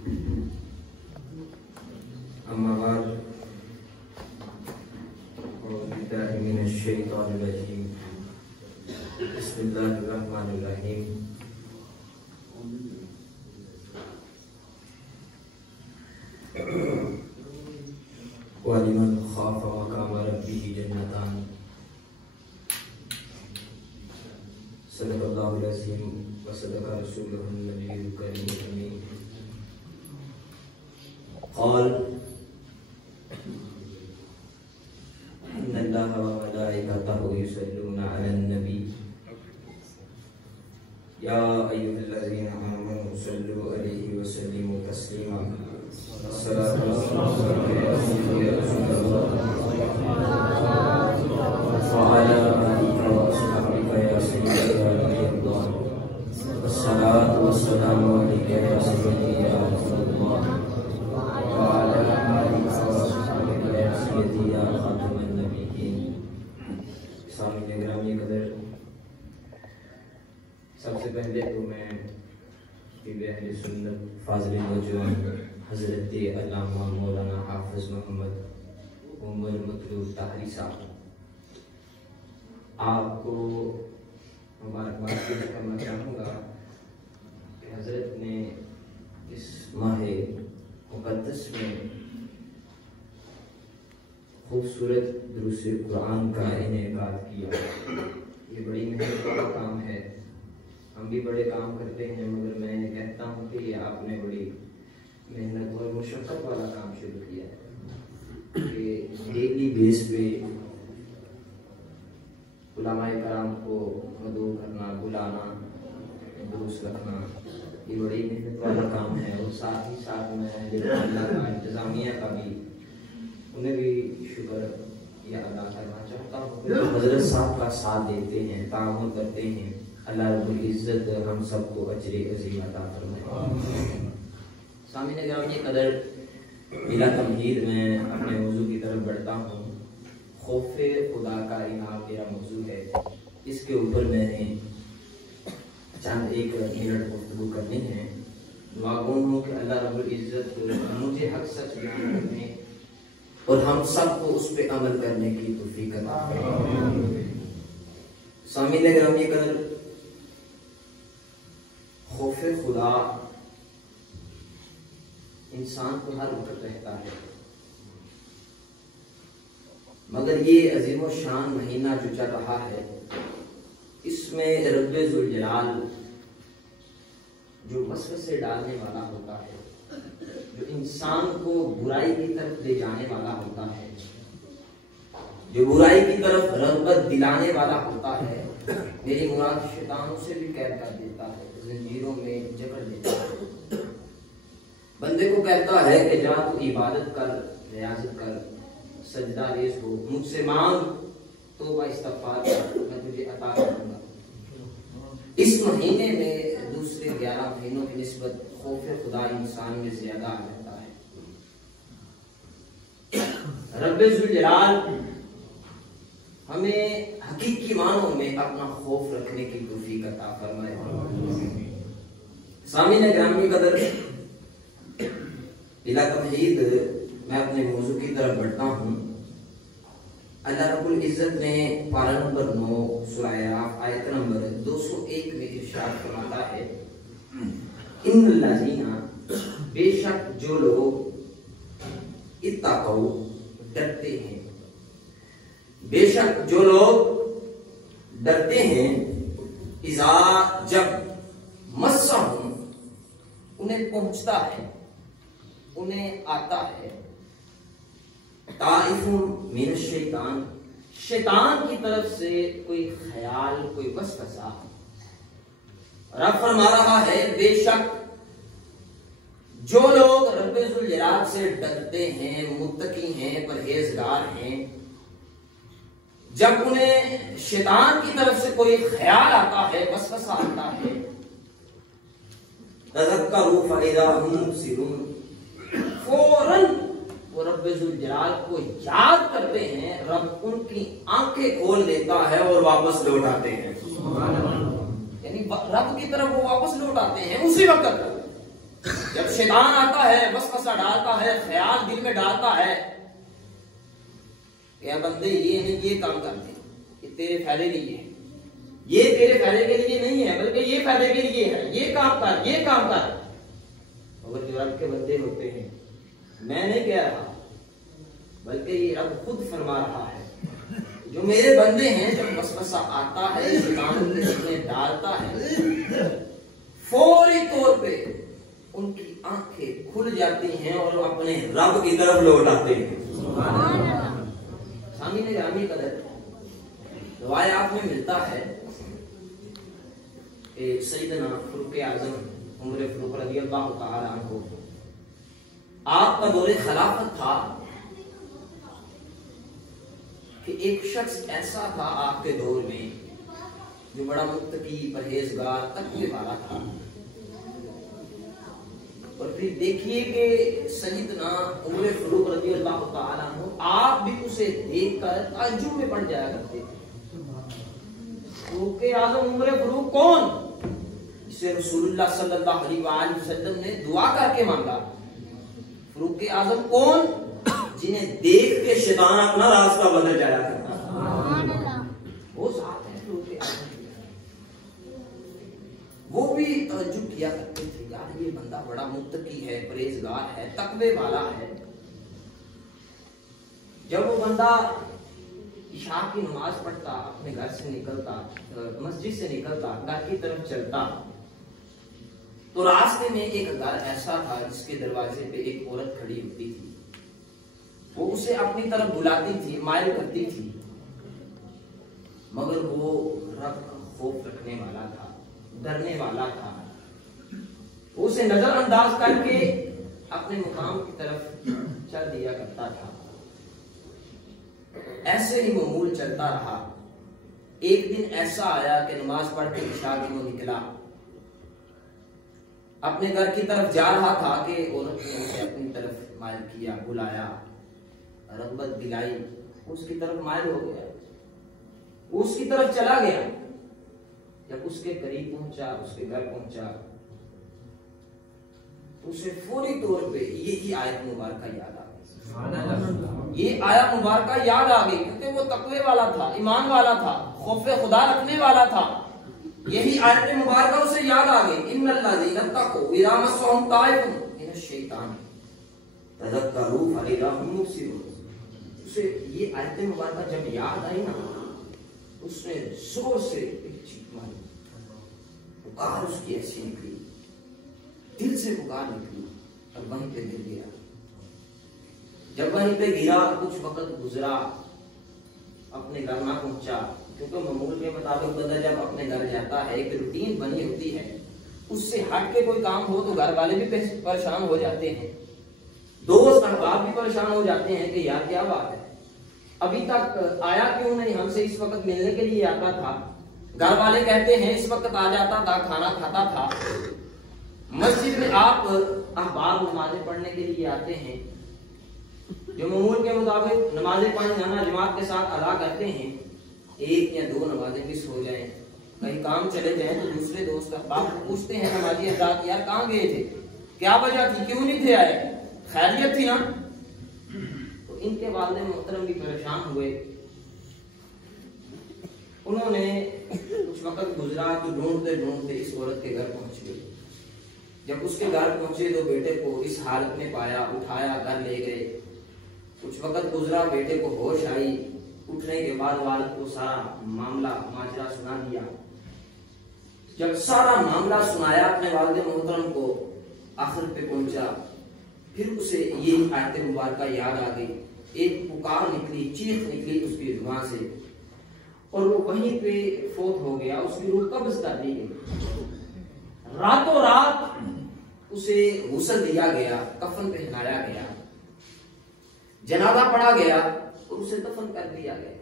أما بعد أعوذ بالله من الشيطان الرجيم بسم الله الرحمن الرحيم وَلِمَنْ خَافَ مَقَامَ رَبِّهِ جَنَّتَانِ صدق اللہ العظیم وصدق رسولہ النبی الکریم الامین قال ان اللہ وملائکتہ یصلون علی النبی یا ایھا الذین آمنوا صلوا علیہ وسلموا تسلیما الصلاۃ والسلام علیک یا رسول اللہ وعلی آلہ وصحبہ یا سیدی یا نبی اللہ الصلاۃ والسلام علیک یا سیدی یا رسول اللہ وعلی آلہ وصحبہ یا سیدی یا خاتم النبیین۔ سامعین گرامی قدر، سب سے پہلے تو میں طب اہل سنت فاضل نوجوان حضرت علامہ مولانا حافظ محمد عمر مطلوب طاہری صاحب آپ کو مبارکباد پیش کرنا چاہوں گا کہ حضرت نے اس ماہ مقدس میں خوبصورت دروس قرآن کا انعقاد کیا۔ یہ بڑی محنت والا کام ہے، ہم بھی بڑے کام کرتے ہیں، مگر میں کہتا ہوں کہ یہ آپ نے بڑی محنت اور مشقت والا کام شروع کیا ہے کہ ڈیلی بیس پہ علماء کرام کو مدعو کرنا، بلانا، دروس رکھنا، یہ بڑی محنت والا کام ہے۔ اور ساتھ ہی ساتھ میں اللہ کا انتظامیہ کا بھی انہیں بھی شکر یا ادا کرنا چاہتا ہوں، حضرت صاحب کا ساتھ دیتے ہیں، تعاون کرتے ہیں۔ اللہ رب العزت ہم سب کو اجر عظیم عطا فرمائے۔ سامعین گرامی قدر، بلا تمہید میں اپنے موضوع کی طرف بڑھتا ہوں۔ خوف خدا کا انعام میرا موضوع ہے، اس کے اوپر میں نے چند ایک منٹ گفتگو کرنی ہے۔ دعا گو ہوں کہ اللہ رب العزت مجھے حق سچ بیان کرنے اور ہم سب کو اس پہ عمل کرنے کی توفیق عطا فرمائے۔ سامعین گرامی قدر، خوف خدا انسان کو ہر وقت رہتا ہے، مگر یہ عظیم و شان مہینہ جو چل رہا ہے، اس میں رب ذوالجلال جو وسوسے ڈالنے والا ہوتا ہے، جو انسان کو برائی کی طرف لے جانے والا ہوتا ہے، جو برائی کی طرف رغبت دلانے والا ہوتا ہے، میری مراد شیطانوں سے بھی قید کر دیتا ہے، زنجیروں میں جکڑ دیتا ہے، بندے کو کہتا ہے کہ جا تو عبادت کر، ریاضت کر، سجدہ ریز ہو، مجھ سے مانگ، توبہ استغفار کر، میں تجھے عطا کروں گا۔ اس مہینے میں دوسرے 11 مہینوں کی نسبت خوف خدا انسان میں زیادہ رہتا ہے۔ رب ذوالجلال ہمیں حقیقی معنوں میں اپنا خوف رکھنے کی توفیق عطا فرمائے۔ سامعین گرامی قدر، بلا تمہید میں اپنے موضوع کی طرف بڑھتا ہوں۔ اللہ رب العزت نے پارہ نمبر 9 سورہ اعراف آیت نمبر 201 میں ارشاد فرماتا ہے، ان الذین، بے شک جو لوگ اتقوا، ڈرتے ہیں، بے شک جو لوگ ڈرتے ہیں، اذا، جب، مسہم، انہیں پہنچتا ہے، انہیں آتا ہے، طائف من الشیطان، شیطان کی طرف سے کوئی خیال، کوئی وسوسہ، رب فرما رہا ہے بے شک جو لوگ رب ذوالجلال سے ڈرتے ہیں، متقی ہیں، پرہیزگار ہیں، جب انہیں شیطان کی طرف سے کوئی خیال آتا ہے، وسوسہ آتا ہے، تذکروا فاذا هم مبصرون، فوراً وہ رب ذوالجلال کو یاد کرتے ہیں، رب ان کی آنکھیں کھول دیتا ہے اور واپس لوٹ آتے ہیں۔ یعنی رب کی طرف وہ واپس لوٹ آتے ہیں اسی وقت جب شیطان آتا ہے وسوسہ ڈالتا ہے خیال دل میں ڈالتا ہے کہ بندے یہ کام کرتے ہیں یہ تیرے فائدے کے لیے ہے یہ تیرے فائدے کے لیے نہیں ہے بلکہ یہ فائدے کے لیے ہے یہ کام کر مگر جو رب کے بندے ہوتے ہیں میں نہیں کہہ رہا بلکہ یہ رب خود فرما رہا ہے جو میرے بندے ہیں جب وسوسہ آتا ہے شیطان ان کے دل میں ڈالتا ہے فوری طور پہ ان کی آنکھیں کھل جاتی ہیں اور وہ اپنے رب کی طرف لوٹ آتے ہیں سامنے گرامی قدر روایات میں ملتا ہے کہ سیدنا فاروق اعظم عمر فاروق رضی اللہ تعالی عنہ آپ کا دور خلافت تھا کہ ایک شخص ایسا تھا آپ کے دور میں جو بڑا متقی پرہیزگار تقوی والا تھا اور پھر دیکھیے کہ سیدنا عمر فاروق رضی اللہ تعالی عنہ آپ بھی اسے دیکھ کر تعجب میں پڑ جایا کرتے تھے فاروق اعظم عمر فاروق کون اسے رسول اللہ صلی اللہ علیہ وآلہ وسلم نے دعا کر کے مانگا فاروق اعظم کون جنہیں دیکھ کے شیطان اپنا راستہ بدل جایا کرتا وہ ذات ہے فاروق اعظم وہ بھی تعجب کیا کرتے تھے یار یہ بندہ بڑا متقی ہے پرہیزگار ہے تقوی والا ہے جب وہ بندہ عشاء کی نماز پڑھتا اپنے گھر سے نکلتا مسجد سے نکلتا گھر کی طرف چلتا تو راستے میں ایک گھر ایسا تھا جس کے دروازے پہ ایک عورت کھڑی ہوتی تھی وہ اسے اپنی طرف بلاتی تھی مائل کرتی تھی مگر وہ رب کا خوف رکھنے والا تھا ڈرنے والا تھا وہ اسے نظر انداز کر کے اپنے مقام کی طرف چل دیا کرتا تھا ایسے ہی معمول چلتا رہا ایک دن ایسا آیا کہ نماز پڑھ کے عشاء کی وہ نکلا اپنے گھر کی طرف جا رہا تھا کہ عورت نے اسے اپنی طرف مائل کیا بلایا رغبت دلائی اس کی طرف مائل ہو گیا اس کی طرف چلا گیا جب اس کے قریب پہنچا اس کے گھر پہنچا تو اسے فوری طور پہ یہی آیت مبارکہ یاد آ گئی یہ آیت مبارکہ یاد آ گئی کیونکہ وہ تقوی والا تھا ایمان والا تھا خوف خدا رکھنے والا تھا یہی آیت مبارکہ اسے یاد آ گئی ان الذین اتقوا اذا مسهم طائف من الشیطان تذکروا فاذا هم مبصرون اسے یہ آیت مبارکہ جب یاد آئی نا اس نے زور سے چیخ ماری پکار اس کی ایسی نکلی دل سے پکار نکلی اور وہیں پہ گر گیا جب وہیں پہ گرا کچھ وقت گزرا اپنے گھر نہ پہنچا کیونکہ معمول کے مطابق بندہ جب اپنے گھر جاتا ہے ایک روٹین بنی ہوتی ہے اس سے ہٹ کے کوئی کام ہو تو گھر والے بھی پریشان ہو جاتے ہیں دوست احباب بھی پریشان ہو جاتے ہیں کہ یار کیا بات ہے ابھی تک آیا کیوں نہیں ہم سے اس وقت ملنے کے لیے آتا تھا گھر والے کہتے ہیں اس وقت آ جاتا تھا کھانا کھاتا تھا مسجد میں آپ احباب نمازیں پڑھنے کے لیے آتے ہیں جو معمول کے مطابق نمازیں پڑھ جانا جماعت کے ساتھ ادا کرتے ہیں ایک یا دو نمازیں مس ہو جائیں کہیں کام چلے جائیں تو دوسرے دوست احباب پوچھتے ہیں نمازی حضرات یار کہاں گئے تھے کیا وجہ تھی کیوں نہیں تھے آئے خیریت تھی نا تو ان کے والد محترم بھی پریشان ہوئے انہوں نے کچھ وقت گزرا تو ڈھونڈتے ڈھونڈتے اس عورت کے گھر پہنچ گئے جب اس کے گھر پہنچے تو بیٹے کو اس حالت میں پایا اٹھایا گھر لے گئے کچھ وقت گزرا بیٹے کو ہوش آئی اٹھنے کے بعد والد کو سارا معاملہ ماجرا سنا دیا جب سارا معاملہ سنایا اپنے والد محترم کو آخر پہ پہنچا پھر اسے یہ آیت مبارکہ یاد آ گئی ایک پکار نکلی چیخ نکلی اس کی زبان سے اور وہ وہیں پہ فوت ہو گیا اس کی روح قبض کر دی گئی راتوں رات اسے غسل دیا گیا کفن پہنایا گیا جنازہ پڑھا گیا اور اسے دفن کر دیا گیا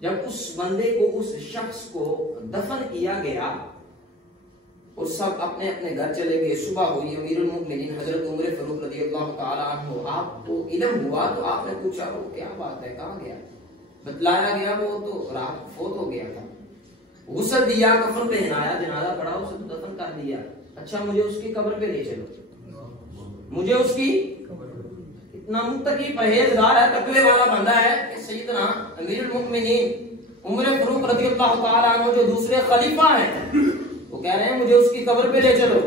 جب اس بندے کو اس شخص کو دفن کیا گیا اور سب اپنے اپنے گھر چلے گئے صبح ہوئی امیر المؤمنین حضرت عمر فاروق رضی اللہ تعالی عنہ آپ کو علم ہوا تو آپ نے پوچھا وہ کیا بات ہے کہاں گیا بتلایا گیا وہ تو رات فوت ہو گیا تھا غسل دیا کفن پہنایا جنازہ پڑھا اسے دفن کر دیا اچھا مجھے اس کی قبر پہ لے چلو، مجھے اس کی، اتنا متقی پرہیزگار ہے، تقوی والا بندہ ہے کہ سیدنا امیر المؤمنین عمر فاروق رضی اللہ تعالیٰ عنہ جو دوسرے خلیفہ ہیں وہ کہہ رہے ہیں مجھے اس کی قبر پہ لے چلو۔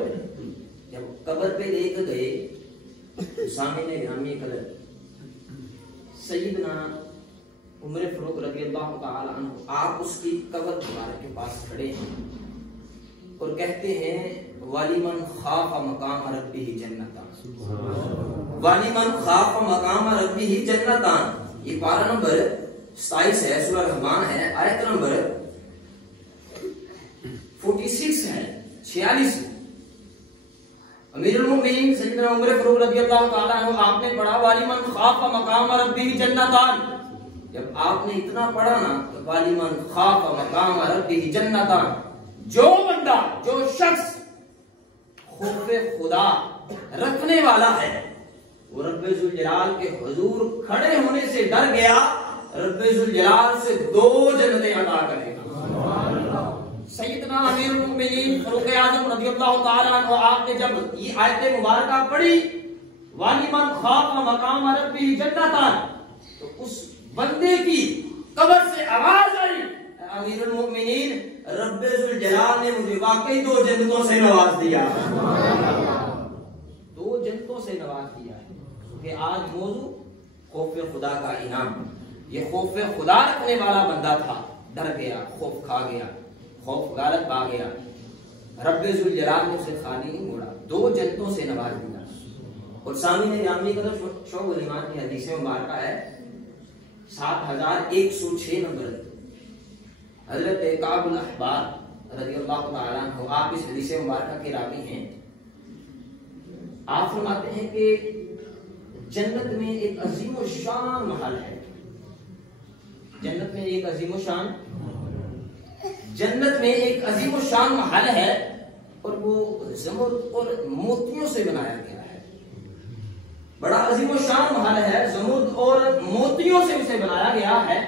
جب قبر پہ لے کے گئے سامنے گرامی قدر سیدنا عمر فاروق رضی اللہ تعالیٰ عنہ آپ اس کی قبر مبارک کے پاس کھڑے ہیں اور کہتے ہیں وَلِمَنْ خَافَ مَقَامَ رَبِّهِ جَنَّتَانِ، وَلِمَنْ خَافَ مَقَامَ رَبِّهِ جَنَّتَانِ، یہ پارہ نمبر 27 ہے، سورہ رحمان ہے، آیت نمبر 46 ہے، 46 ہے۔ امیر المؤمنین سیدنا عمر فاروق رضی اللہ تعالیٰ عنہ آپ نے پڑھا وَلِمَنْ خَافَ مَقَامَ رَبِّهِ جَنَّتَانِ، جب آپ نے اتنا پڑھا نا تو وَلِمَنْ خَافَ مَقَامَ رَبِّهِ جَنَّتَانِ، جو بندہ، جو شخص خوف خدا رکھنے والا ہے وہ رب ذوالجلال کے حضور کھڑے ہونے سے ڈر گیا، رب ذوالجلال سے 2 جنتیں عطا کرے گا۔ سیدنا امیر المؤمنین فاروق اعظم رضی اللہ تعالیٰ عنہ آپ نے جب یہ آیت مبارکہ پڑھی وَلِمَنْ خَافَ مَقَامَ رَبِّهِ جَنَّتَانِ، تو اس بندے کی قبر سے آواز آئی امیر المؤمنین رب ذوالجلال نے مجھے واقعی 2 جنتوں سے نواز دیا، 2 جنتوں سے نواز دیا ہے۔ کہ آج موضوع خوف خدا کا انعام، یہ خوف خدا رکھنے والا بندہ تھا، ڈر گیا، خوف کھا گیا، خوف غالب آ گیا، رب ذوالجلال نے اسے خالی نہیں موڑا، 2 جنتوں سے نواز دیا۔ اور سامنے گرامی قدر شعب الایمان کی حدیث مبارکہ ہے 7106 نمبر، حضرت کعب الاحبار رضی اللہ تعالیٰ عنہ آپ اس حدیث مبارکہ کے راوی ہیں۔ آپ فرماتے ہیں کہ جنت میں ایک عظیم و شان محل ہے، جنت میں ایک عظیم و شان، جنت میں ایک عظیم و شان محل ہے اور وہ زمرد اور موتیوں سے بنایا گیا ہے، بڑا عظیم و شان محل ہے، زمرد اور موتیوں سے اسے بنایا گیا ہے۔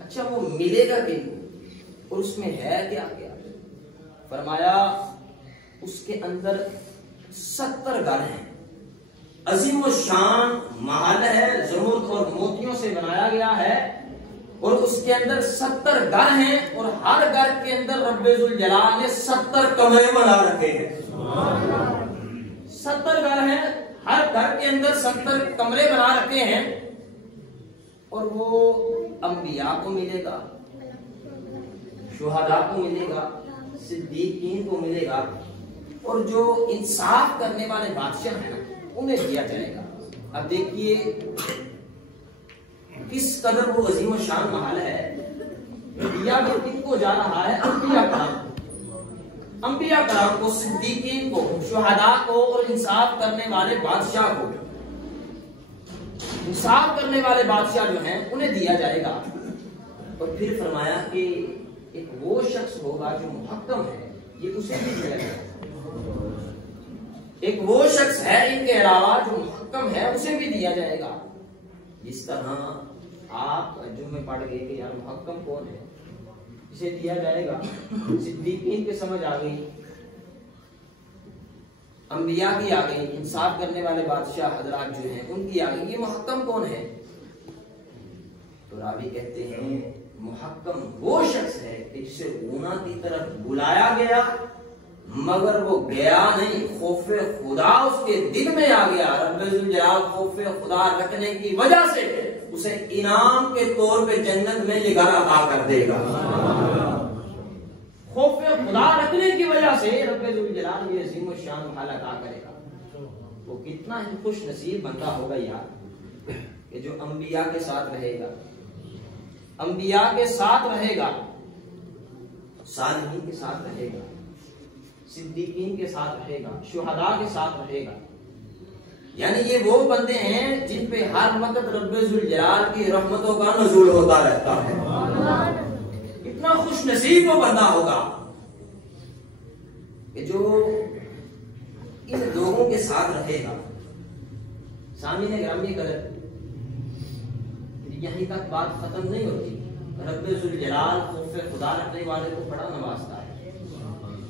اچھا وہ ملے گا کہ اور اس میں ہے کیا کیا؟ فرمایا اس کے اندر 70 گھر ہیں، عظیم و شان محل ہے، زمرد اور موتیوں سے بنایا گیا ہے اور اس کے اندر 70 گھر ہیں اور ہر گھر کے اندر رب ذوالجلال نے 70 کمرے بنا رکھے ہیں، 70 گھر ہیں، ہر گھر کے اندر 70 کمرے بنا رکھے ہیں اور وہ انبیاء کو ملے گا، شہداء کو ملے گا، صدیقین کو ملے گا اور جو انصاف کرنے والے بادشاہ ہیں نا انہیں دیا جائے گا۔ اب دیکھیے کس قدر وہ عظیم و شان محل ہے، دیا بھی کن کو جا رہا ہے؟ انبیاء کرام کو، صدیقین کو، شہداء کو اور انصاف کرنے والے بادشاہ کو، انصاف کرنے والے بادشاہ جو ہیں انہیں دیا جائے گا۔ اور پھر فرمایا کہ ایک وہ شخص ہوگا جو محکم ہے، یہ اسے بھی دیا جائے گا، ایک وہ شخص ہے ان کے علاوہ جو محکم ہے اسے بھی دیا جائے گا۔ جس طرح آپ ترجمے میں پڑھ گئے کہ یار محکم کون ہے، اسے دیا جائے گا، صدیقین کی سمجھ آ گئی، انبیاء کی آ گئی، انصاف کرنے والے بادشاہ حضرات جو ہیں ان کی آ گئی، یہ محکم کون ہے؟ تو راوی کہتے ہیں محکم وہ شخص ہے کہ جسے اونا کی طرف بلایا گیا مگر وہ گیا نہیں، خوف خدا اس کے دل میں آ گیا، رب ذوالجلال خوف خدا رکھنے کی وجہ سے اسے انعام کے طور پہ جنت میں یہ گھر عطا کر دے گا، خوف خدا رکھنے کی وجہ سے رب ذوالجلال یہ عظیم و شان محل عطا کرے گا۔ وہ کتنا ہی خوش نصیب بندہ ہوگا یار کہ جو انبیاء کے ساتھ رہے گا، انبیاء کے ساتھ رہے گا، صالحین کے ساتھ رہے گا، صدیقین کے ساتھ رہے گا، شہداء کے ساتھ رہے گا۔ یعنی یہ وہ بندے ہیں جن پہ ہر وقت رب ذوالجلال کی رحمتوں کا نزول ہوتا رہتا ہے۔ اتنا خوش نصیب وہ بندہ ہوگا کہ جو ان لوگوں کے ساتھ رہے گا۔ سامعین گرامی قدر، یہیں تک بات ختم نہیں ہوتی، رب ذوالجلال خوف خدا رکھنے والے کو بڑا نوازتا ہے،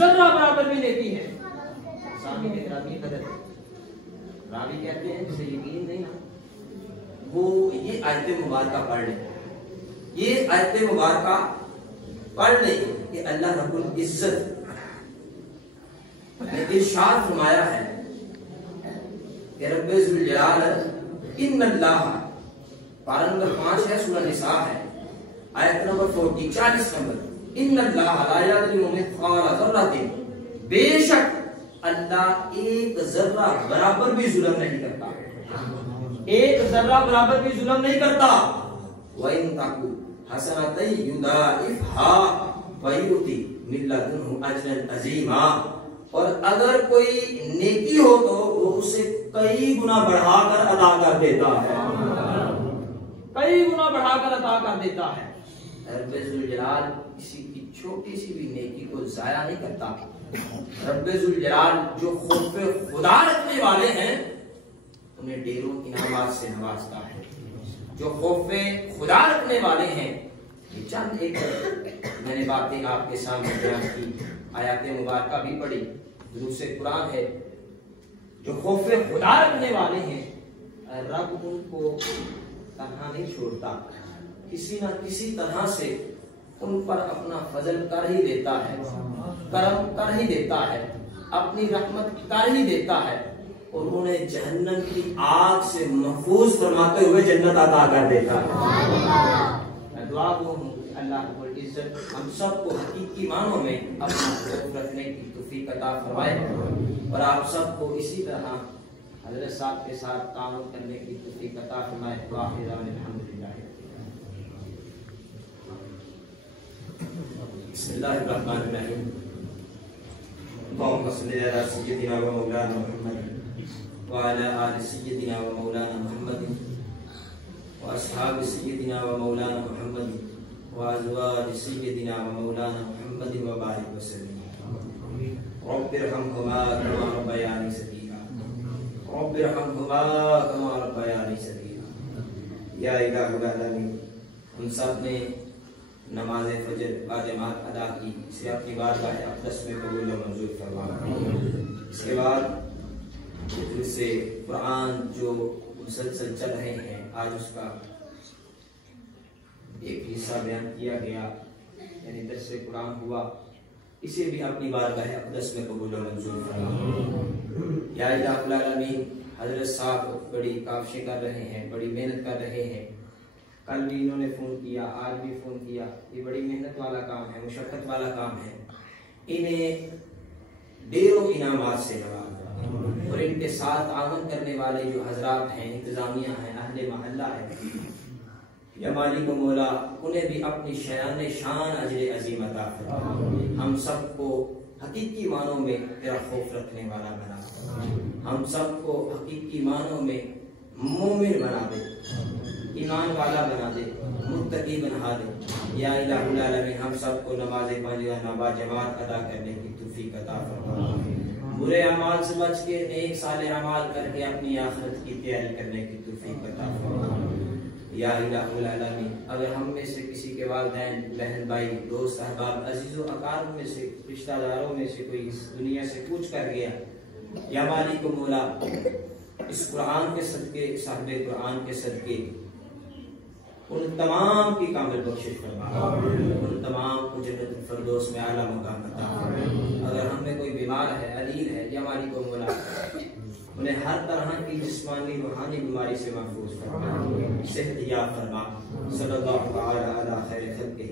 ذرہ برابر بھی نیکی ہے، سامنے کے راوی قدر راوی کہتے ہیں جسے یقین نہیں نا وہ یہ آیت مبارکہ پڑھ لے، یہ آیت مبارکہ پڑھ لے کہ اللہ رب العزت نے ارشاد فرمایا ہے کہ رب ذوالجلال ان اللہ، پارہ نمبر 5 ہے، سورہ نساء ہے، آیت نمبر 40 نمبر، ان اللہ لا یظلم مثقال ذرۃ، بے شک اللہ ایک ذرہ برابر بھی ظلم نہیں کرتا، ایک ذرہ برابر بھی ظلم نہیں کرتا، وَإِن تَكُ حَسَنَةً يُضَاعِفْهَا وَيُؤْتِ مِن لَّدُنْهُ أَجْرًا عَظِيمًا، اور اگر کوئی نیکی ہو تو وہ اسے کئی گنا بڑھا کر عطا کر دیتا ہے، کئی گنا بڑھا کر عطا کر دیتا ہے۔ رب ذوالجلال کسی کی چھوٹی سی بھی نیکی کو ضائع نہیں کرتا۔ رب ذوالجلال جو خوف خدا رکھنے والے ہیں انہیں ڈھیروں انعامات سے نوازتا ہے، جو خوف خدا رکھنے والے ہیں، یہ چند ایک میں نے باتیں آپ کے سامنے بیان کی، آیات مبارکہ بھی پڑھی، دروس قرآن ہے، جو خوف خدا رکھنے والے ہیں رب ان کو تنہا نہیں چھوڑتا، کسی نہ کسی طرح سے ان پر اپنا فضل کر ہی دیتا ہے، کرم کر ہی دیتا ہے، اپنی رحمت کر ہی دیتا ہے، اور انہیں جہنم کی آگ سے محفوظ فرماتے ہوئے جنت عطا کر دیتا ہے۔ میں دعا گو ہوں اللہ رب العزت ہم سب کو حقیقی معنوں میں اپنا خوف رکھنے کی توفیق عطا فرمائے، اور آپ سب کو اسی طرح حضرت صاحب کے ساتھ تعامل کرنے کی توفیق عطا فرمائے۔ وآخر دعوانا الحمدللہ۔ بسم اللہ الرحمن الرحیم۔ اللہم صلی علی سیدنا و مولانا محمد وعلی آل سیدنا و مولانا محمد واصحاب سیدنا و مولانا محمد وازواج سیدنا و مولانا محمد وبارک وسلم۔ رب ارحمہما کما ربیانی صغیرا، رب ارحمہما کما ربیانی صغیرا۔ یا الہ العالمین، ہم سب نے نماز فجر باجماعت ادا کی، اسے اپنی بارگاہ اقدس میں قبول و منظور فرما۔ اس کے بعد درس قرآن جو مسلسل چل رہے ہیں، آج اس کا ایک حصہ بیان کیا گیا، یعنی درس قرآن ہوا، اسے بھی اپنی بارگاہ اقدس میں قبول و منظور فرما۔ یا الہ العالمین، حضرت صاحب بڑی کاوشیں کر رہے ہیں، بڑی محنت کر رہے ہیں، کل بھی انہوں نے فون کیا، آج بھی فون کیا، یہ بڑی محنت والا کام ہے، مشقت والا کام ہے، انہیں ڈھیروں انعامات سے نوازا، اور ان کے ساتھ تعاون کرنے والے جو حضرات ہیں، انتظامیہ ہیں، اہل محلہ ہے، یا مالک و مولا انہیں بھی اپنی شان اجر عظیم عطا فرما۔ ہم سب کو حقیقی معنوں میں تیرا خوف رکھنے والا بنا، ہم سب کو حقیقی معنوں میں مومن بنا دے، ایمان والا بنا دے، متقی بنا دے۔ یا الہ العالمین، ہم سب کو نماز پانچ باجماعت ادا کرنے کی توفیق عطا فرما، برے اعمال سے بچ کے نیک صالح اعمال کر کے اپنی آخرت کی تیاری کرنے کی توفیق عطا فرما۔ یا الہ العالمین، اگر ہم میں سے کسی کے والدین، بہن بھائی، دوست احباب، عزیز و اقارب میں سے، رشتہ داروں میں سے کوئی اس دنیا سے کوچ کر گیا، یا مالک و مولا اس قرآن کے صدقے، صاحب قرآن کے صدقے ان تمام کی کامل بخشش فرما، ان تمام کو جنت الفردوس میں اعلیٰ مقام عطا فرما۔ اگر ہم میں کوئی بیمار ہے، علیل ہے، یا مالک و مولا انہیں ہر طرح کی جسمانی روحانی بیماری سے محفوظ فرما، صحت یاب فرما۔ صلی اللہ تعالی علی خیر خلقہ